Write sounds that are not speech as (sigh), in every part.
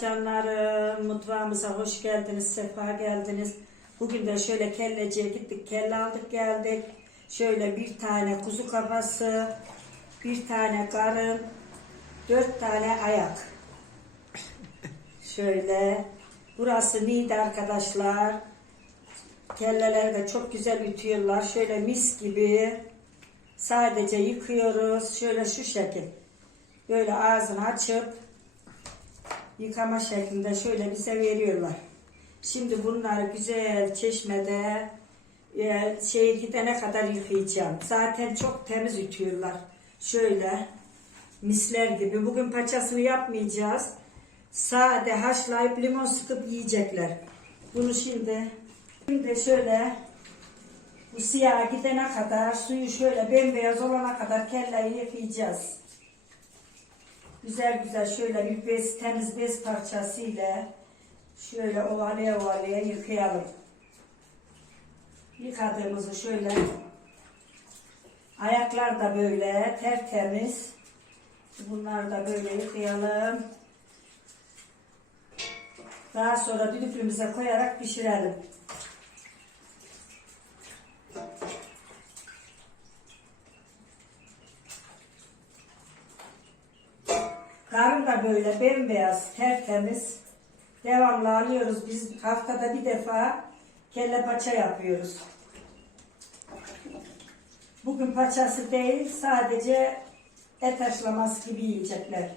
canlarım. Mutfağımıza hoş geldiniz, sefa geldiniz. Bugün de şöyle kelleciye gittik, kelle aldık geldik. Şöyle bir tane kuzu kafası, bir tane karın, dört tane ayak. Şöyle. Burası Niğde arkadaşlar. Kelleleri de çok güzel ütüyorlar. Şöyle mis gibi. Sadece yıkıyoruz. Şöyle şu şekil. Böyle ağzını açıp yıkama şeklinde şöyle bize veriyorlar. Şimdi bunları güzel çeşmede e, şey gidene kadar yıkayacağım. Zaten çok temiz ütüyorlar. Şöyle misler gibi. Bugün paçasını yapmayacağız. Sade haşlayıp limon sıkıp yiyecekler. Bunu şimdi şimdi şöyle bu siyah gidene kadar suyu şöyle bembeyaz olana kadar kelleyi yıkayacağız. Güzel güzel şöyle bir bez, temiz bez parçası ile şöyle ovalaya ovalaya yıkayalım. Yıkadığımızı şöyle ayaklar da böyle tertemiz. Bunları da böyle yıkayalım. Daha sonra düdüklümüze koyarak pişirelim. Karın da böyle bembeyaz, tertemiz. Devamlı alıyoruz. Biz haftada bir defa kelle paça yapıyoruz. Bugün paçası değil, sadece et haşlaması gibi yiyecekler.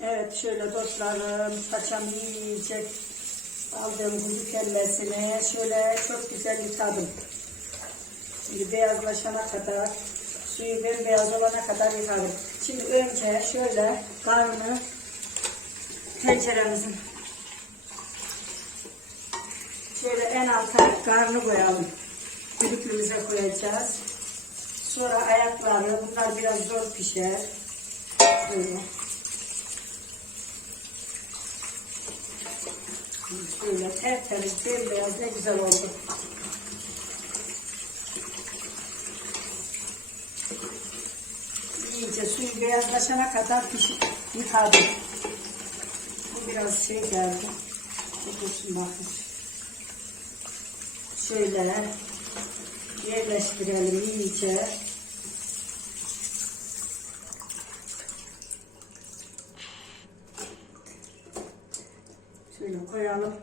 Evet şöyle dostlarım paçamı yiyecek aldığım kuzu kellesini şöyle çok güzel yıkadım. Beyazlaşana kadar suyu bembeyaz olana kadar yıkadım. Şimdi önce şöyle karnını tenceremizin şöyle en alta karnı koyalım. Düdüklümüze koyacağız. Sonra ayakları bunlar biraz zor pişer. Böyle. Şöyle tertemiz, bembeyaz ne güzel oldu. İyice suyu beyazlaşana kadar pişip yıkadım. Bu biraz şey geldi. Dursun bakın. Şöyle yerleştirelim iyice. Şöyle koyalım.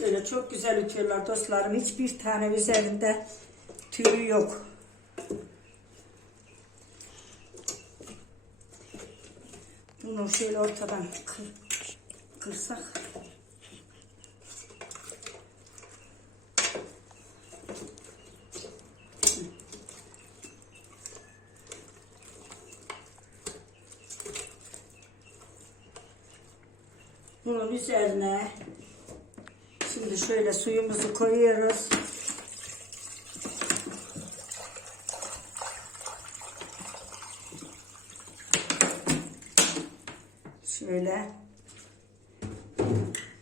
Şöyle çok güzel ütüyorlar dostlarım. Hiçbir tane üzerinde tüyü yok. Bunu şöyle ortadan kır, kırsak. Bunun üzerine şimdi şöyle suyumuzu koyuyoruz. Şöyle.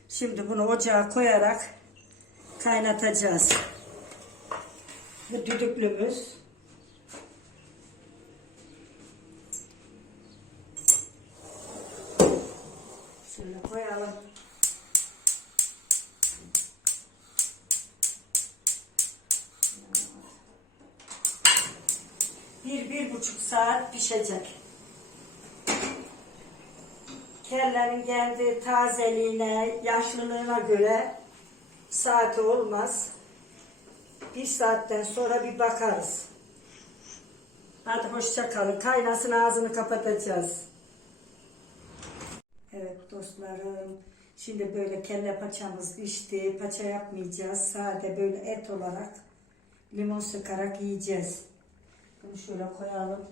Şimdi bunu ocağa koyarak kaynatacağız. Bu düdüklümüz. Şöyle koyalım. Bir, bir buçuk saat pişecek. Kellerin kendi tazeliğine, yaşlılığına göre saati olmaz. Bir saatten sonra bir bakarız. Hadi hoşça kalın. Kaynasın ağzını kapatacağız. Evet dostlarım. Şimdi böyle kelle paçamız pişti. Paça yapmayacağız. Sade böyle et olarak limon sıkarak yiyeceğiz. Bunu şöyle koyalım.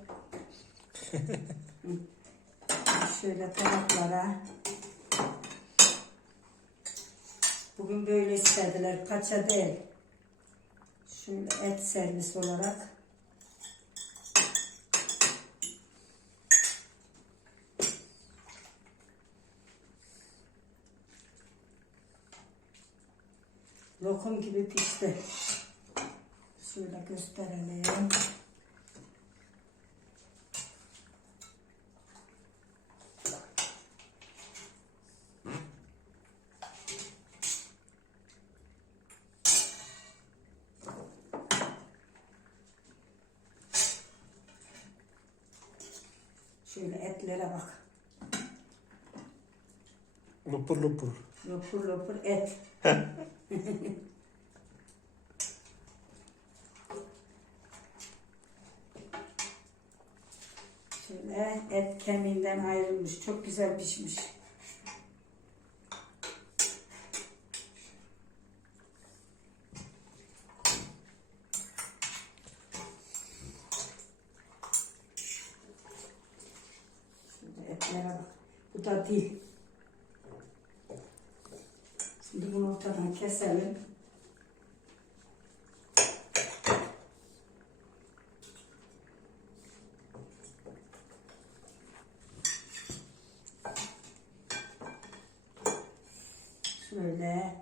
Şöyle tabaklara. Bugün böyle istediler. Paça değil. Şöyle et servis olarak. Lokum gibi pişti. Şöyle gösterelim. Şöyle etlere bak. Lupur lupur. Lopur lopur et. (laughs) Şöyle et kemiğinden ayrılmış. Çok güzel pişmiş. Şöyle etlere bak. Bu da dil. Şimdi bunu ortadan keselim. Şöyle.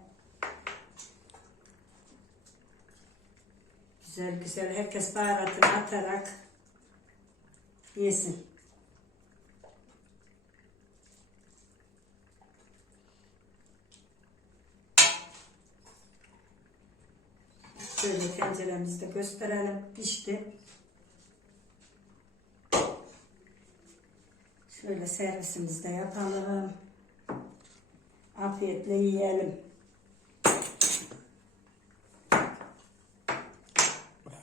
Güzel güzel herkes baharatını atarak yesin. Şöyle tenceremizde gösterelim. Pişti. Şöyle servisimizde yapalım. Afiyetle yiyelim.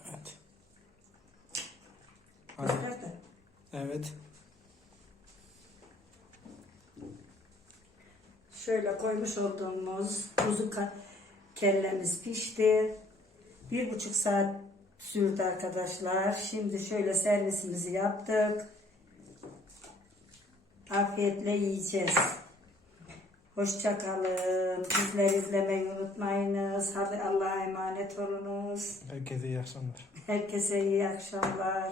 Evet. Göster de. Evet. Şöyle koymuş olduğumuz kuzu kellemiz pişti. Bir buçuk saat sürdü arkadaşlar. Şimdi şöyle servisimizi yaptık. Afiyetle yiyeceğiz. Hoşça kalın. Bizleri izlemeyi unutmayınız. Hadi Allah'a emanet olunuz. Herkese iyi akşamlar. Herkese iyi akşamlar.